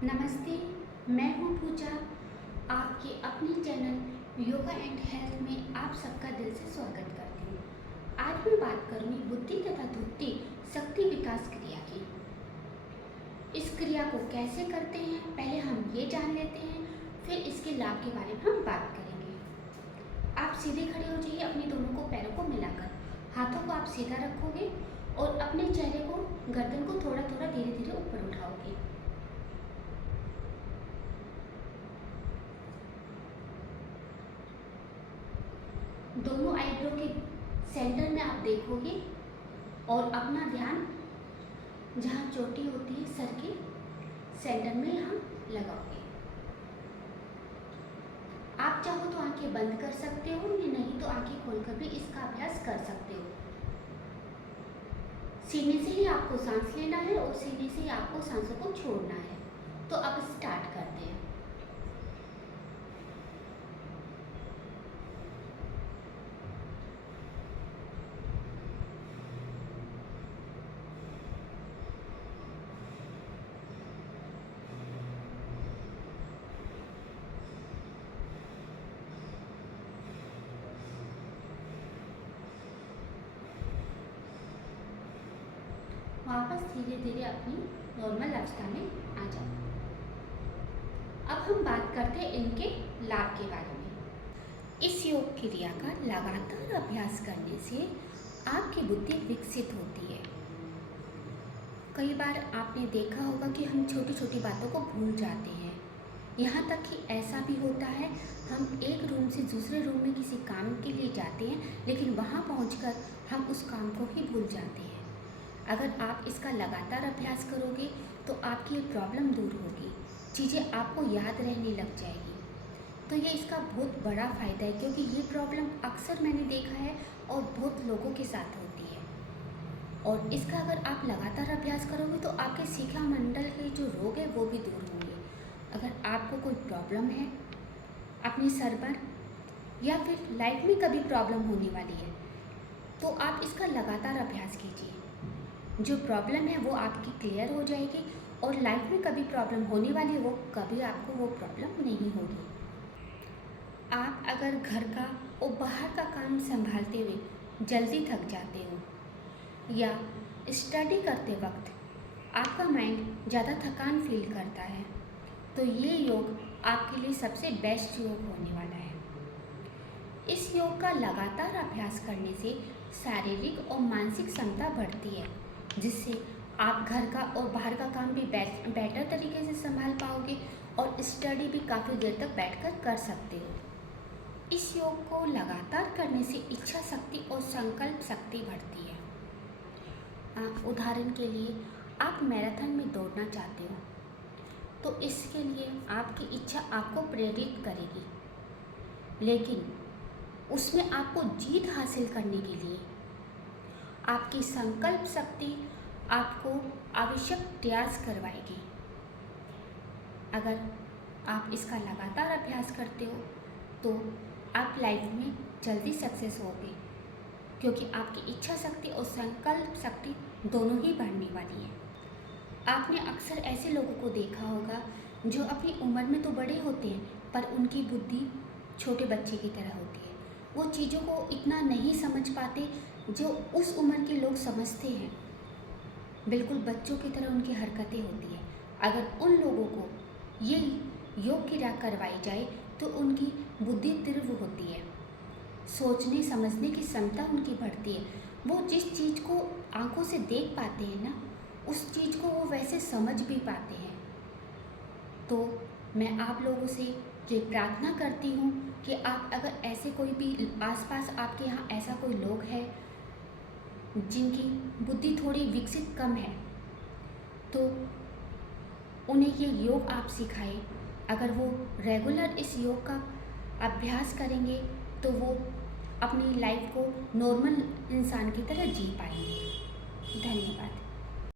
नमस्ते, मैं हूँ पूजा। आपके अपने चैनल योगा एंड हेल्थ में आप सबका दिल से स्वागत करती हूँ। आज मैं बात करूँगी बुद्धि तथा धुट्टी शक्ति विकास क्रिया की। इस क्रिया को कैसे करते हैं पहले हम ये जान लेते हैं, फिर इसके लाभ के बारे में हम बात करेंगे। आप सीधे खड़े हो जाइए, अपने दोनों को पैरों को मिलाकर हाथों को आप सीधा रखोगे और अपने चेहरे को, गर्दन को थोड़ा थोड़ा धीरे धीरे ऊपर उठाओगे। दोनों आईब्रो के सेंटर में आप देखोगे और अपना ध्यान जहाँ चोटी होती है सर के सेंटर में यहाँ लगाओगे। आप चाहो तो आंखें बंद कर सकते हो या नहीं तो आंखें खोलकर भी इसका अभ्यास कर सकते हो। सीने से ही आपको सांस लेना है और सीने से ही आपको सांसों को छोड़ना है। तो अब स्टार्ट करते हैं। वापस धीरे धीरे अपनी नॉर्मल अवस्था में आ जाओ। अब हम बात करते हैं इनके लाभ के बारे में। इस योग क्रिया का लगातार अभ्यास करने से आपकी बुद्धि विकसित होती है। कई बार आपने देखा होगा कि हम छोटी छोटी बातों को भूल जाते हैं। यहाँ तक कि ऐसा भी होता है, हम एक रूम से दूसरे रूम में किसी काम के लिए जाते हैं, लेकिन वहाँ पहुँचकर हम उस काम को ही भूल जाते हैं। अगर आप इसका लगातार अभ्यास करोगे तो आपकी ये प्रॉब्लम दूर होगी, चीज़ें आपको याद रहने लग जाएगी। तो ये इसका बहुत बड़ा फ़ायदा है, क्योंकि ये प्रॉब्लम अक्सर मैंने देखा है और बहुत लोगों के साथ होती है। और इसका अगर आप लगातार अभ्यास करोगे तो आपके शिखा मंडल के जो रोग है वो भी दूर होंगे। अगर आपको कोई प्रॉब्लम है अपने सर पर या फिर लाइफ में कभी प्रॉब्लम होने वाली है, तो आप इसका लगातार अभ्यास कीजिए। जो प्रॉब्लम है वो आपकी क्लियर हो जाएगी और लाइफ में कभी प्रॉब्लम होने वाली है वो कभी आपको वो प्रॉब्लम नहीं होगी। आप अगर घर का और बाहर का काम संभालते हुए जल्दी थक जाते हो या स्टडी करते वक्त आपका माइंड ज़्यादा थकान फील करता है, तो ये योग आपके लिए सबसे बेस्ट योग होने वाला है। इस योग का लगातार अभ्यास करने से शारीरिक और मानसिक क्षमता बढ़ती है, जिससे आप घर का और बाहर का काम भी बेटर तरीके से संभाल पाओगे और स्टडी भी काफ़ी देर तक बैठकर कर सकते हो। इस योग को लगातार करने से इच्छा शक्ति और संकल्प शक्ति बढ़ती है। उदाहरण के लिए आप मैराथन में दौड़ना चाहते हो, तो इसके लिए आपकी इच्छा आपको प्रेरित करेगी, लेकिन उसमें आपको जीत हासिल करने के लिए आपकी संकल्प शक्ति आपको आवश्यक प्रयास करवाएगी। अगर आप इसका लगातार अभ्यास करते हो तो आप लाइफ में जल्दी सक्सेस होगे, क्योंकि आपकी इच्छा शक्ति और संकल्प शक्ति दोनों ही बढ़ने वाली है। आपने अक्सर ऐसे लोगों को देखा होगा जो अपनी उम्र में तो बड़े होते हैं पर उनकी बुद्धि छोटे बच्चे की तरह होती है। वो चीज़ों को इतना नहीं समझ पाते जो उस उम्र के लोग समझते हैं। बिल्कुल बच्चों की तरह उनकी हरकतें होती है। अगर उन लोगों को ये योग क्रिया करवाई जाए तो उनकी बुद्धि तीव्र होती है, सोचने समझने की क्षमता उनकी बढ़ती है। वो जिस चीज़ को आंखों से देख पाते हैं ना, उस चीज़ को वो वैसे समझ भी पाते हैं। तो मैं आप लोगों से ये प्रार्थना करती हूँ कि आप अगर ऐसे कोई भी आसपास आपके यहाँ ऐसा कोई लोग है जिनकी बुद्धि थोड़ी विकसित कम है, तो उन्हें ये योग आप सिखाएं। अगर वो रेगुलर इस योग का अभ्यास करेंगे तो वो अपनी लाइफ को नॉर्मल इंसान की तरह जी पाएंगे। धन्यवाद।